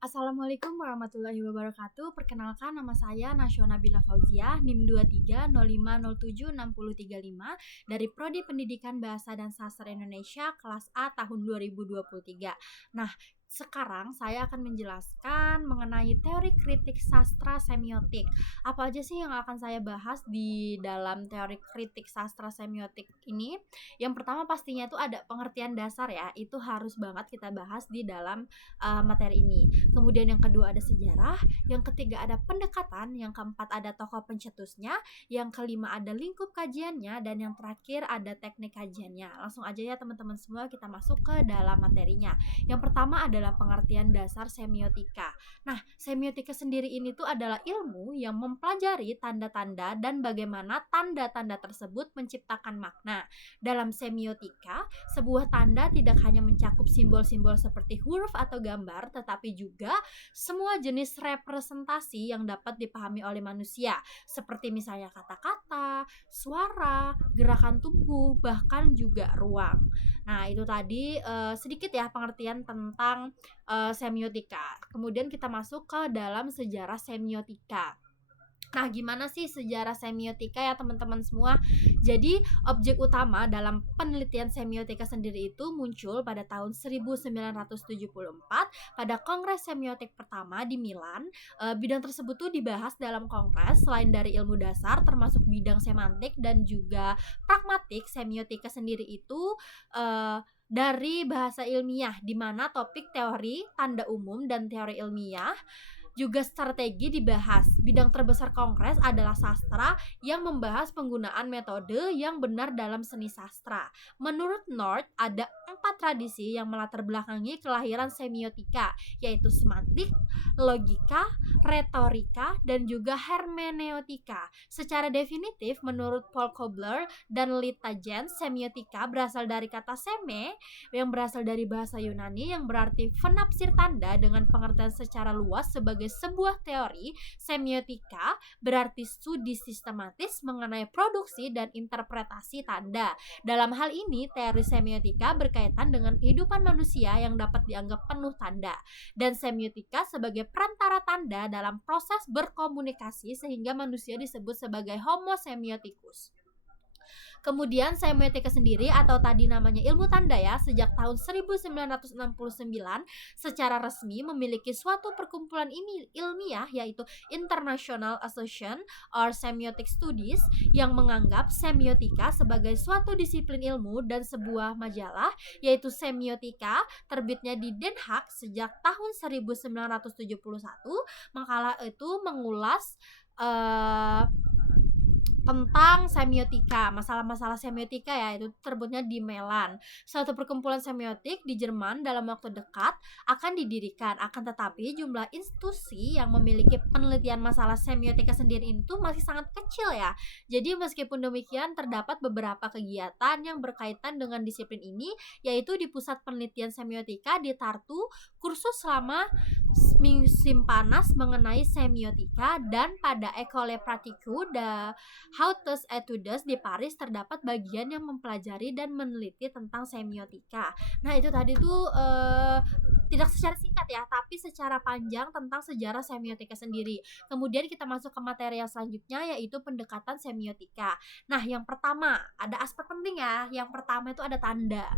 Assalamualaikum warahmatullahi wabarakatuh. Perkenalkan, nama saya Nasyo Nabila Fauziah, NIM 2305076035 dari Prodi Pendidikan Bahasa dan Sastra Indonesia kelas A tahun 2023. Nah, sekarang saya akan menjelaskan mengenai teori kritik sastra semiotik. Apa aja sih yang akan saya bahas di dalam teori kritik sastra semiotik ini? Yang pertama pastinya itu ada pengertian dasar ya. Itu harus banget kita bahas di dalam materi ini. Kemudian yang kedua ada sejarah, yang ketiga ada pendekatan, yang keempat ada tokoh pencetusnya, yang kelima ada lingkup kajiannya, dan yang terakhir ada teknik kajiannya. Langsung aja ya teman-teman semua, kita masuk ke dalam materinya. Yang pertama adalah pengertian dasar semiotika. Nah, semiotika sendiri ini tuh adalah ilmu yang mempelajari tanda-tanda dan bagaimana tanda-tanda tersebut menciptakan makna. Dalam semiotika, sebuah tanda tidak hanya mencakup simbol-simbol seperti huruf atau gambar, tetapi juga semua jenis representasi yang dapat dipahami oleh manusia, seperti misalnya kata-kata, suara, gerakan tubuh, bahkan juga ruang. Nah, itu tadi sedikit ya pengertian tentang semiotika. Kemudian kita masuk ke dalam sejarah semiotika. Nah, gimana sih sejarah semiotika ya teman-teman semua? Jadi, objek utama dalam penelitian semiotika sendiri itu muncul pada tahun 1974 pada Kongres Semiotik pertama di Milan. Bidang tersebut tuh dibahas dalam kongres selain dari ilmu dasar termasuk bidang semantik dan juga pragmatik. Semiotika sendiri itu dari bahasa ilmiah, di mana topik teori, tanda umum, dan teori ilmiah juga strategi dibahas. Bidang terbesar kongres adalah sastra yang membahas penggunaan metode yang benar dalam seni sastra. Menurut North, ada 4 tradisi yang melatar belakangi kelahiran semiotika, yaitu semantik, logika, retorika, dan juga hermeneutika. Secara definitif, menurut Paul Kobler dan Lita Jens, semiotika berasal dari kata seme yang berasal dari bahasa Yunani yang berarti penafsir tanda dengan pengertian secara luas sebagai sebuah teori. Semiotika berarti studi sistematis mengenai produksi dan interpretasi tanda. Dalam hal ini, teori semiotika berkaitan dengan kehidupan manusia yang dapat dianggap penuh tanda, dan semiotika sebagai perantara tanda dalam proses berkomunikasi sehingga manusia disebut sebagai homo semioticus. Kemudian semiotika sendiri atau tadi namanya ilmu tanda ya, sejak tahun 1969 secara resmi memiliki suatu perkumpulan ilmiah yaitu International Association or Semiotic Studies yang menganggap semiotika sebagai suatu disiplin ilmu dan sebuah majalah yaitu Semiotika terbitnya di Den Haag sejak tahun 1971. Makalah itu mengulas tentang semiotika, masalah-masalah semiotika ya, itu terbitnya di Melan. Suatu perkumpulan semiotik di Jerman dalam waktu dekat akan didirikan, akan tetapi jumlah institusi yang memiliki penelitian masalah semiotika sendiri itu masih sangat kecil ya. Jadi meskipun demikian terdapat beberapa kegiatan yang berkaitan dengan disiplin ini, yaitu di Pusat Penelitian Semiotika di Tartu, kursus selama musim panas mengenai semiotika, dan pada École Pratique de Hautes Etudes di Paris terdapat bagian yang mempelajari dan meneliti tentang semiotika. Nah, itu tadi tuh tidak secara singkat ya, tapi secara panjang tentang sejarah semiotika sendiri. Kemudian kita masuk ke materi yang selanjutnya, yaitu pendekatan semiotika. Nah, yang pertama ada aspek penting ya. Yang pertama itu ada tanda.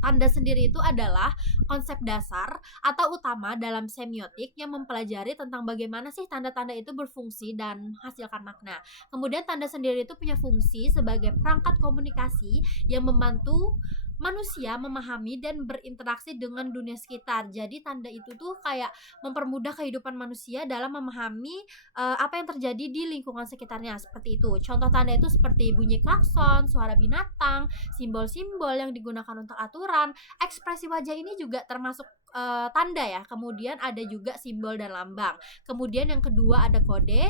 Tanda sendiri itu adalah konsep dasar atau utama dalam semiotik yang mempelajari tentang bagaimana sih tanda-tanda itu berfungsi dan menghasilkan makna. Kemudian tanda sendiri itu punya fungsi sebagai perangkat komunikasi yang membantu manusia memahami dan berinteraksi dengan dunia sekitar. Jadi tanda itu tuh kayak mempermudah kehidupan manusia dalam memahami apa yang terjadi di lingkungan sekitarnya, seperti itu. Contoh tanda itu seperti bunyi klakson, suara binatang, simbol-simbol yang digunakan untuk aturan. Ekspresi wajah ini juga termasuk tanda ya. Kemudian ada juga simbol dan lambang. Kemudian yang kedua ada kode.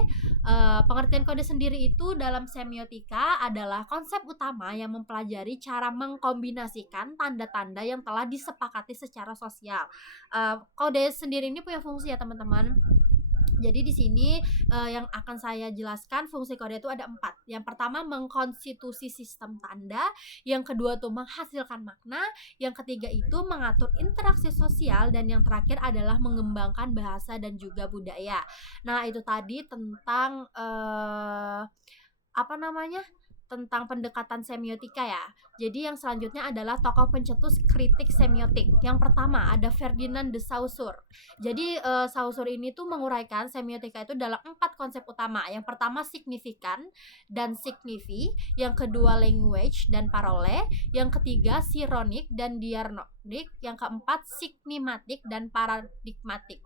Pengertian kode sendiri itu dalam semiotika adalah konsep utama yang mempelajari cara mengkombinasikan tanda-tanda yang telah disepakati secara sosial. Kode sendiri ini punya fungsi ya teman-teman. Jadi di sini yang akan saya jelaskan fungsi kode itu ada 4. Yang pertama mengkonstitusi sistem tanda, yang kedua tuh menghasilkan makna, yang ketiga itu mengatur interaksi sosial, dan yang terakhir adalah mengembangkan bahasa dan juga budaya. Nah, itu tadi tentang apa namanya? Tentang pendekatan semiotika ya. Jadi yang selanjutnya adalah tokoh pencetus kritik semiotik. Yang pertama ada Ferdinand de Saussure. Jadi Saussure ini tuh menguraikan semiotika itu dalam 4 konsep utama. Yang pertama signifikan dan signifi, yang kedua language dan parole, yang ketiga sironic dan diarnotic, yang keempat signimatik dan paradigmatik.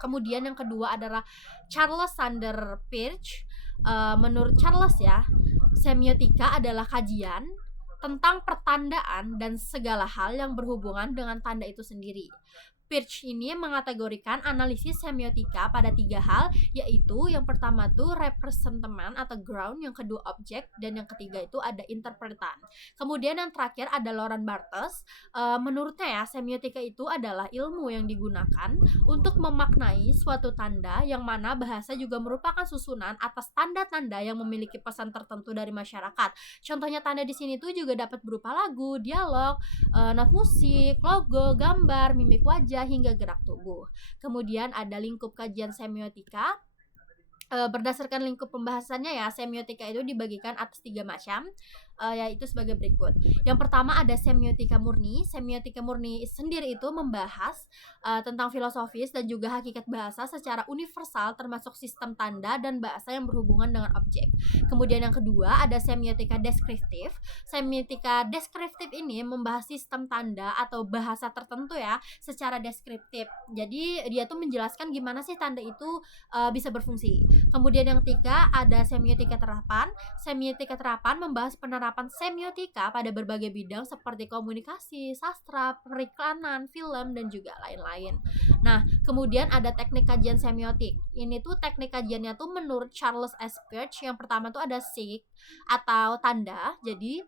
Kemudian yang kedua adalah Charles Sanders Peirce. Menurut Charles ya, semiotika adalah kajian tentang pertandaan dan segala hal yang berhubungan dengan tanda itu sendiri. Peirce ini mengategorikan analisis semiotika pada 3 hal, yaitu yang pertama tuh representment atau ground, yang kedua objek, dan yang ketiga itu ada interpretan. Kemudian yang terakhir ada Laurent Barthes. Menurutnya ya, semiotika itu adalah ilmu yang digunakan untuk memaknai suatu tanda, yang mana bahasa juga merupakan susunan atas tanda-tanda yang memiliki pesan tertentu dari masyarakat. Contohnya tanda di sini tuh juga dapat berupa lagu, dialog, not musik, logo, gambar, mimik wajah, hingga gerak tubuh. Kemudian ada lingkup kajian semiotika. Berdasarkan lingkup pembahasannya ya, semiotika itu dibagikan atas 3 macam, yaitu sebagai berikut. Yang pertama ada semiotika murni. Semiotika murni sendiri itu membahas tentang filosofis dan juga hakikat bahasa secara universal, termasuk sistem tanda dan bahasa yang berhubungan dengan objek. Kemudian yang kedua ada semiotika deskriptif. Semiotika deskriptif ini membahas sistem tanda atau bahasa tertentu ya secara deskriptif. Jadi dia tuh menjelaskan gimana sih tanda itu bisa berfungsi. Kemudian yang ketiga ada semiotika terapan. Semiotika terapan membahas penerapan semiotika pada berbagai bidang seperti komunikasi, sastra, periklanan, film, dan juga lain-lain. Nah, kemudian ada teknik kajian semiotik. Ini tuh teknik kajiannya tuh menurut Charles S. Peirce. Yang pertama tuh ada sig atau tanda. Jadi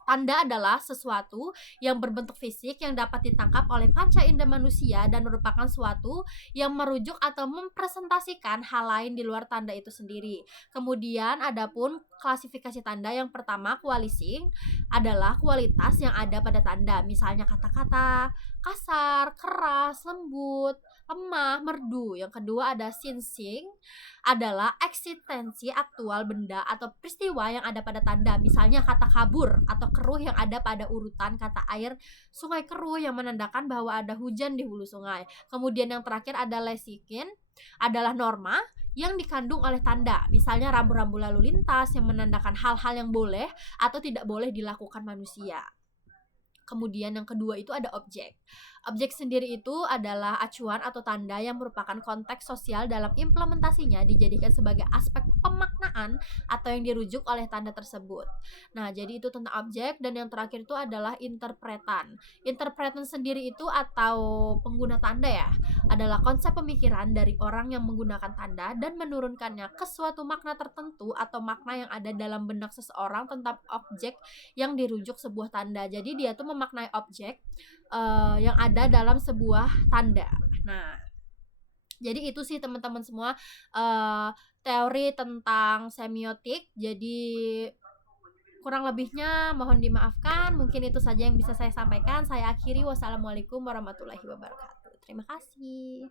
tanda adalah sesuatu yang berbentuk fisik yang dapat ditangkap oleh panca indera manusia dan merupakan suatu yang merujuk atau mempresentasikan hal lain di luar tanda itu sendiri. Kemudian adapun klasifikasi tanda, yang pertama qualising adalah kualitas yang ada pada tanda, misalnya kata-kata kasar, keras, lembut, lemah, merdu. Yang kedua ada sensing adalah eksistensi aktual benda atau peristiwa yang ada pada tanda, misalnya kata kabur atau keruh yang ada pada urutan kata air sungai keruh yang menandakan bahwa ada hujan di hulu sungai. Kemudian yang terakhir ada lesikin adalah norma yang dikandung oleh tanda, misalnya rambu-rambu lalu lintas yang menandakan hal-hal yang boleh atau tidak boleh dilakukan manusia. Kemudian yang kedua itu ada objek. Objek sendiri itu adalah acuan atau tanda yang merupakan konteks sosial dalam implementasinya dijadikan sebagai aspek pemaknaan atau yang dirujuk oleh tanda tersebut. Nah, jadi itu tentang objek. Dan yang terakhir itu adalah interpretan. Interpretan sendiri itu atau pengguna tanda ya, adalah konsep pemikiran dari orang yang menggunakan tanda dan menurunkannya ke suatu makna tertentu atau makna yang ada dalam benak seseorang tentang objek yang dirujuk sebuah tanda. Jadi dia tuh memaknai objek yang ada dalam sebuah tanda. Nah, jadi itu sih teman-teman semua teori tentang semiotik. Jadi kurang lebihnya mohon dimaafkan. Mungkin itu saja yang bisa saya sampaikan. Saya akhiri. Wassalamualaikum warahmatullahi wabarakatuh. Terima kasih.